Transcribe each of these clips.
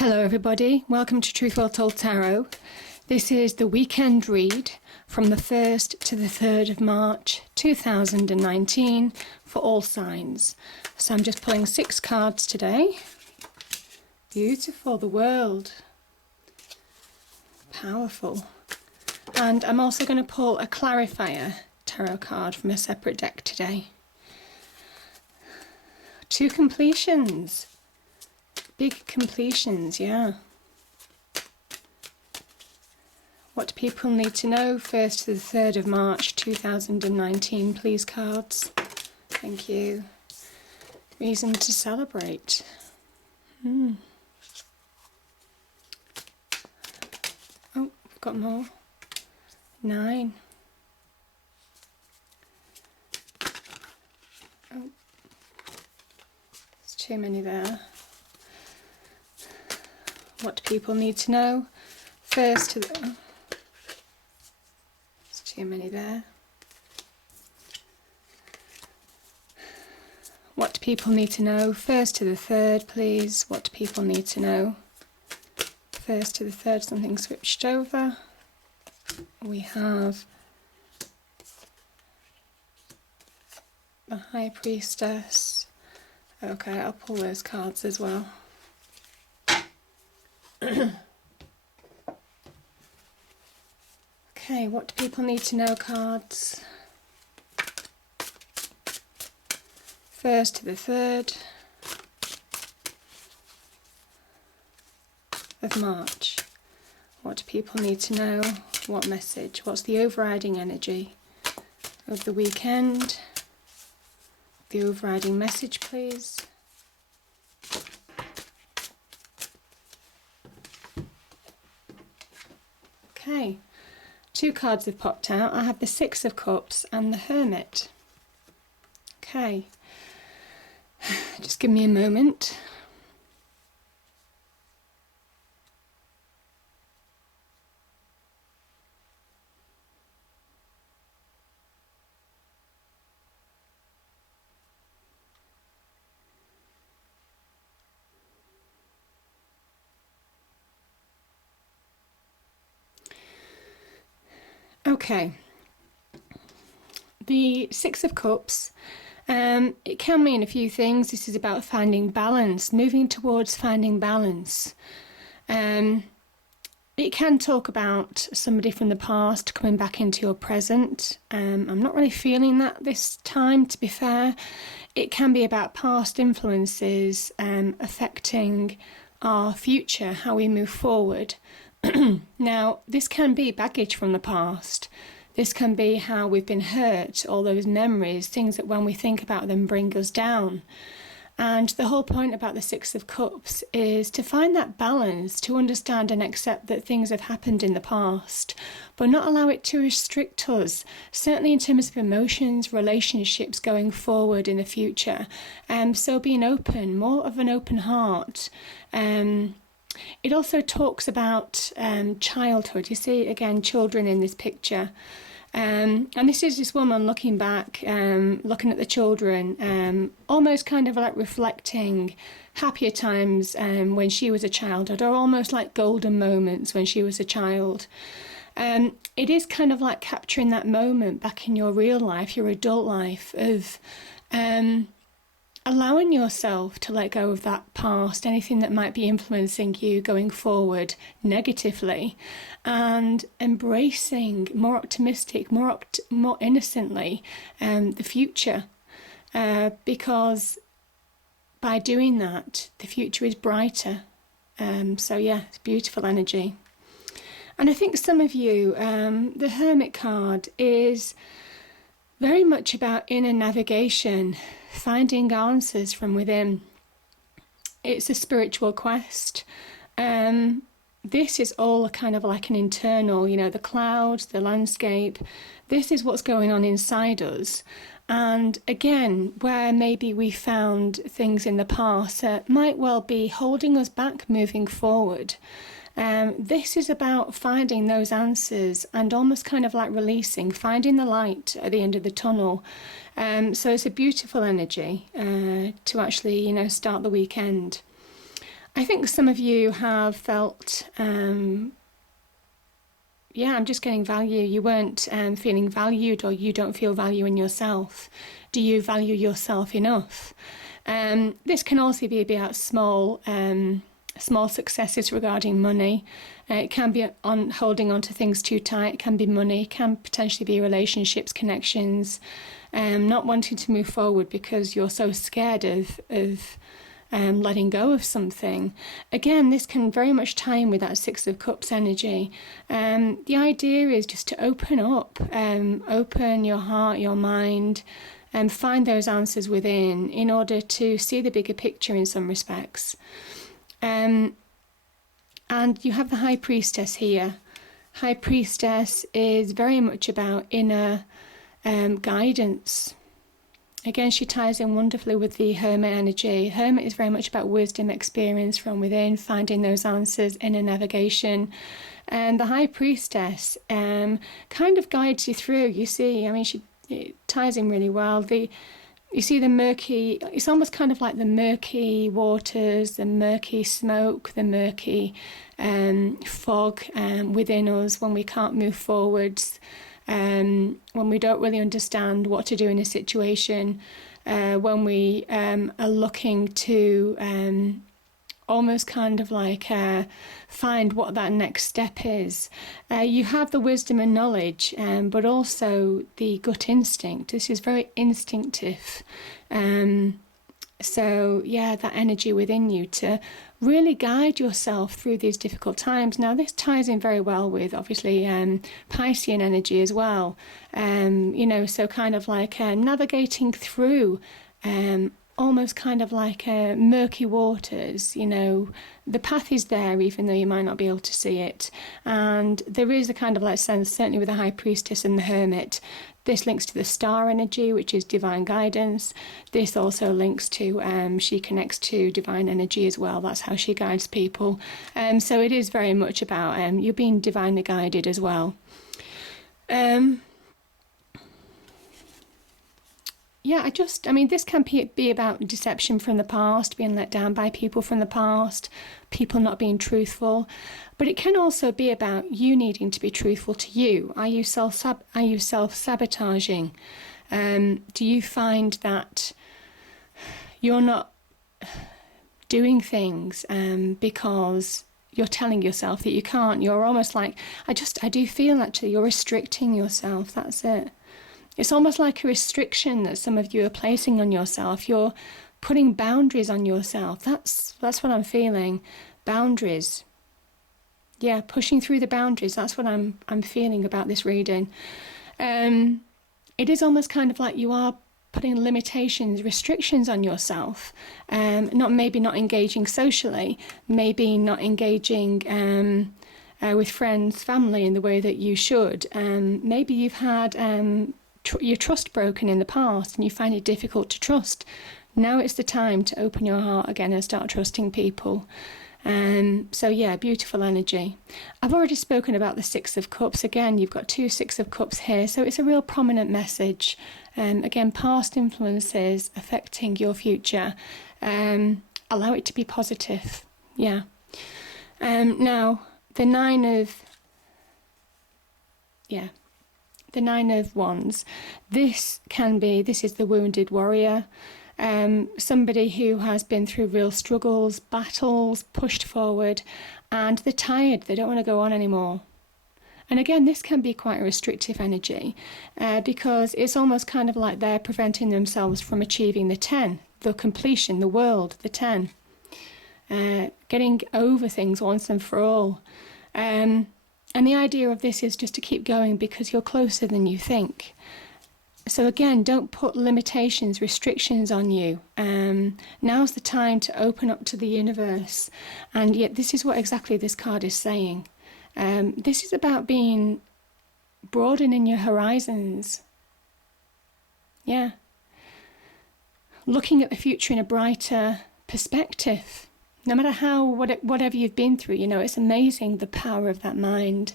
Hello everybody, welcome to Truth Well Told Tarot. This is the weekend read from the 1st to the 3rd of March 2019 for all signs. So I'm just pulling 6 cards today. Beautiful, the world. Powerful. And I'm also going to pull a clarifier tarot card from a separate deck today. 2 completions. Big completions, yeah. What do people need to know? 1st to the 3rd of March 2019, please, cards. Thank you. Reason to celebrate. Oh, we've got more. 9. Oh, there's too many there. What do people need to know? 1st to the... Oh, there's too many there. What do people need to know? 1st to the 3rd, please. What do people need to know? 1st to the 3rd, something switched over. We have the High Priestess. Okay, I'll pull those cards as well. Okay, what do people need to know, cards? 1st to the 3rd of March. What do people need to know? What message? What's the overriding energy of the weekend? The overriding message, please. Okay, 2 cards have popped out. I have the 6 of Cups and the Hermit. Okay, just give me a moment. Okay, the 6 of Cups, it can mean a few things. This is about finding balance, moving towards finding balance. It can talk about somebody from the past coming back into your present. I'm not really feeling that this time, to be fair. It can be about past influences affecting our future, how we move forward. Now, this can be baggage from the past. This can be how we've been hurt, all those memories, things that when we think about them bring us down. And the whole point about the 6 of Cups is to find that balance, to understand and accept that things have happened in the past, but not allow it to restrict us, certainly in terms of emotions, relationships going forward in the future. So being open, more of an open heart. It also talks about childhood. You see, again, children in this picture. And this is this woman looking back, looking at the children, almost kind of like reflecting happier times when she was a child, or almost like golden moments when she was a child. It is kind of like capturing that moment back in your real life, your adult life, of allowing yourself to let go of that past, anything that might be influencing you going forward negatively, and embracing more optimistic, more innocently the future, because by doing that, the future is brighter. So yeah, it's beautiful energy. And I think some of you, the Hermit card is very much about inner navigation, finding answers from within. It's a spiritual quest. This is all kind of like an internal, the clouds, the landscape. This is what's going on inside us. And again, where maybe we found things in the past that might well be holding us back moving forward. This is about finding those answers and almost kind of like releasing, finding the light at the end of the tunnel. So it's a beautiful energy to actually, start the weekend. I think some of you have felt, I'm just getting value. You weren't feeling valued, or you don't feel value in yourself. Do you value yourself enough? This can also be about small successes regarding money. It can be on holding on to things too tight. It can be money. It can potentially be relationships, connections, not wanting to move forward because you're so scared of letting go of something. Again, this can very much tie in with that Six of Cups energy. The idea is just to open up, open your heart, your mind, and find those answers within in order to see the bigger picture in some respects. And you have the High Priestess here. High Priestess is very much about inner guidance. Again, she ties in wonderfully with the Hermit energy. Hermit is very much about wisdom, experience from within, finding those answers, inner navigation. And the High Priestess kind of guides you through. You see, it ties in really well. You see the murky, it's almost kind of like the murky waters, the murky smoke, the murky fog within us when we can't move forwards, when we don't really understand what to do in a situation, when we are looking to almost kind of like find what that next step is. You have the wisdom and knowledge, but also the gut instinct. This is very instinctive. So yeah, that energy within you to really guide yourself through these difficult times. Now this ties in very well with obviously Piscean energy as well. So kind of like navigating through almost kind of like murky waters. The path is there even though you might not be able to see it, and there is a kind of like sense, certainly with the High Priestess and the Hermit, this links to the star energy, which is divine guidance. This also links to she connects to divine energy as well. That's how she guides people, so it is very much about you being divinely guided as well. This can be about deception from the past, being let down by people from the past, people not being truthful. But it can also be about you needing to be truthful to you. Are you self-sabotaging? Do you find that you're not doing things because you're telling yourself that you can't? You're almost like, I do feel actually you're restricting yourself. That's it. It's almost like a restriction that some of you are placing on yourself. You're putting boundaries on yourself. That's what I'm feeling. Boundaries. Yeah, pushing through the boundaries. That's what I'm feeling about this reading. It is almost kind of like you are putting limitations, restrictions on yourself. Not engaging socially, maybe not engaging with friends, family in the way that you should. Maybe you've had your trust broken in the past and you find it difficult to trust. Now it's the time to open your heart again and start trusting people. Beautiful energy. I've already spoken about the Six of Cups. Again, you've got two Six of Cups here, so it's a real prominent message. Again, past influences affecting your future. Allow it to be positive. Yeah. Now, the Nine of Wands. This is the wounded warrior. Somebody who has been through real struggles, battles, pushed forward, and they're tired. They don't want to go on anymore. And again, this can be quite a restrictive energy because it's almost kind of like they're preventing themselves from achieving the 10, the completion, the world, the 10. Getting over things once and for all. And the idea of this is just to keep going because you're closer than you think. So again, don't put limitations, restrictions on you. Now's the time to open up to the universe. And yet this is what exactly this card is saying. This is about broadening your horizons. Yeah. Looking at the future in a brighter perspective. No matter whatever you've been through, it's amazing the power of that mind.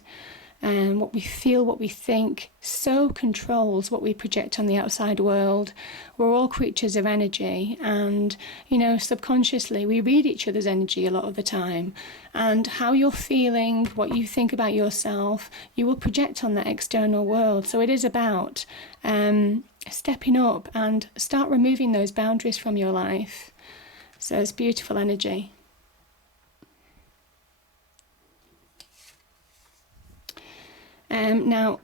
what we feel, what we think, so controls what we project on the outside world. We're all creatures of energy, and, you know, subconsciously we read each other's energy a lot of the time, and how you're feeling, what you think about yourself, you will project on that external world. So it is about stepping up and start removing those boundaries from your life. So it's beautiful energy. Now,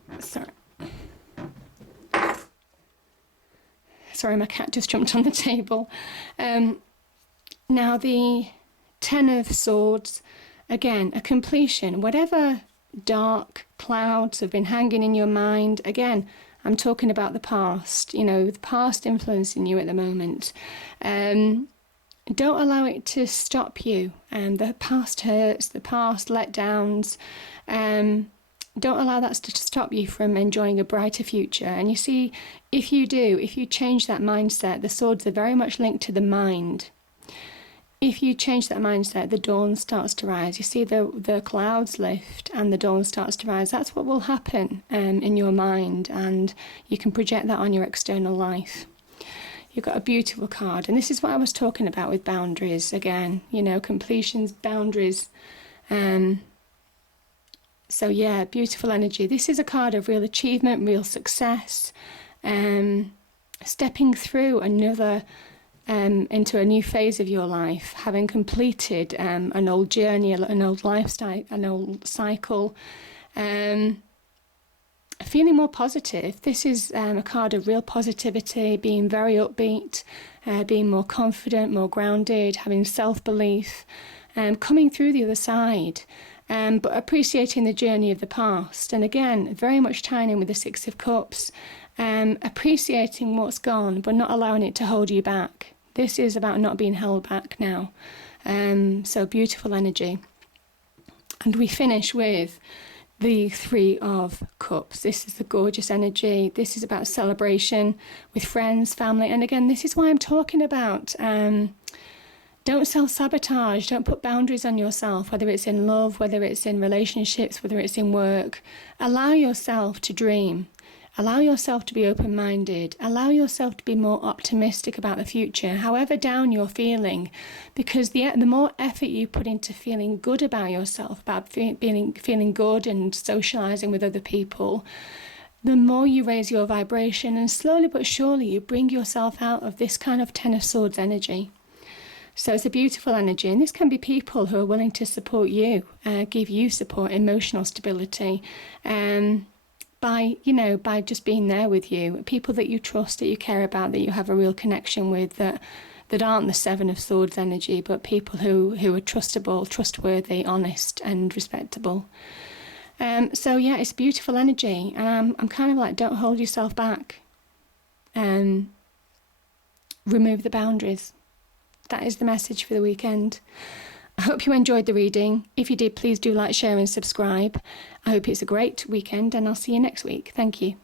sorry, my cat just jumped on the table. Now the 10 of Swords, again, a completion. Whatever dark clouds have been hanging in your mind, again, I'm talking about the past, you know, the past influencing you at the moment. Don't allow it to stop you. The past hurts, the past letdowns. Don't allow that to stop you from enjoying a brighter future. And you see, if you change that mindset, the swords are very much linked to the mind. If you change that mindset, the dawn starts to rise. You see the clouds lift and the dawn starts to rise. That's what will happen in your mind, and you can project that on your external life. You've got a beautiful card, and this is what I was talking about with boundaries. Again, you know, completions, boundaries. So yeah, beautiful energy. This is a card of real achievement, real success, stepping through another, into a new phase of your life, having completed an old journey, an old lifestyle, an old cycle, feeling more positive. This is a card of real positivity, being very upbeat, being more confident, more grounded, having self-belief, coming through the other side. But appreciating the journey of the past. And again, very much tying in with the Six of Cups, appreciating what's gone, but not allowing it to hold you back. This is about not being held back now. So beautiful energy. And we finish with the Three of Cups. This is the gorgeous energy. This is about celebration with friends, family. And again, this is why I'm talking about don't self-sabotage, don't put boundaries on yourself, whether it's in love, whether it's in relationships, whether it's in work. Allow yourself to dream. Allow yourself to be open-minded. Allow yourself to be more optimistic about the future, however down you're feeling, because the more effort you put into feeling good about yourself, about feeling good and socialising with other people, the more you raise your vibration, and slowly but surely you bring yourself out of this kind of 10 of Swords energy. So it's a beautiful energy, and this can be people who are willing to support you, give you support, emotional stability, by just being there with you. People that you trust, that you care about, that you have a real connection with, that aren't the 7 of Swords energy, but people who are trustable, trustworthy, honest, and respectable. So yeah, it's beautiful energy, and I'm kind of like, don't hold yourself back. Remove the boundaries. That is the message for the weekend. I hope you enjoyed the reading. If you did, please do like, share and subscribe. I hope it's a great weekend, and I'll see you next week. Thank you.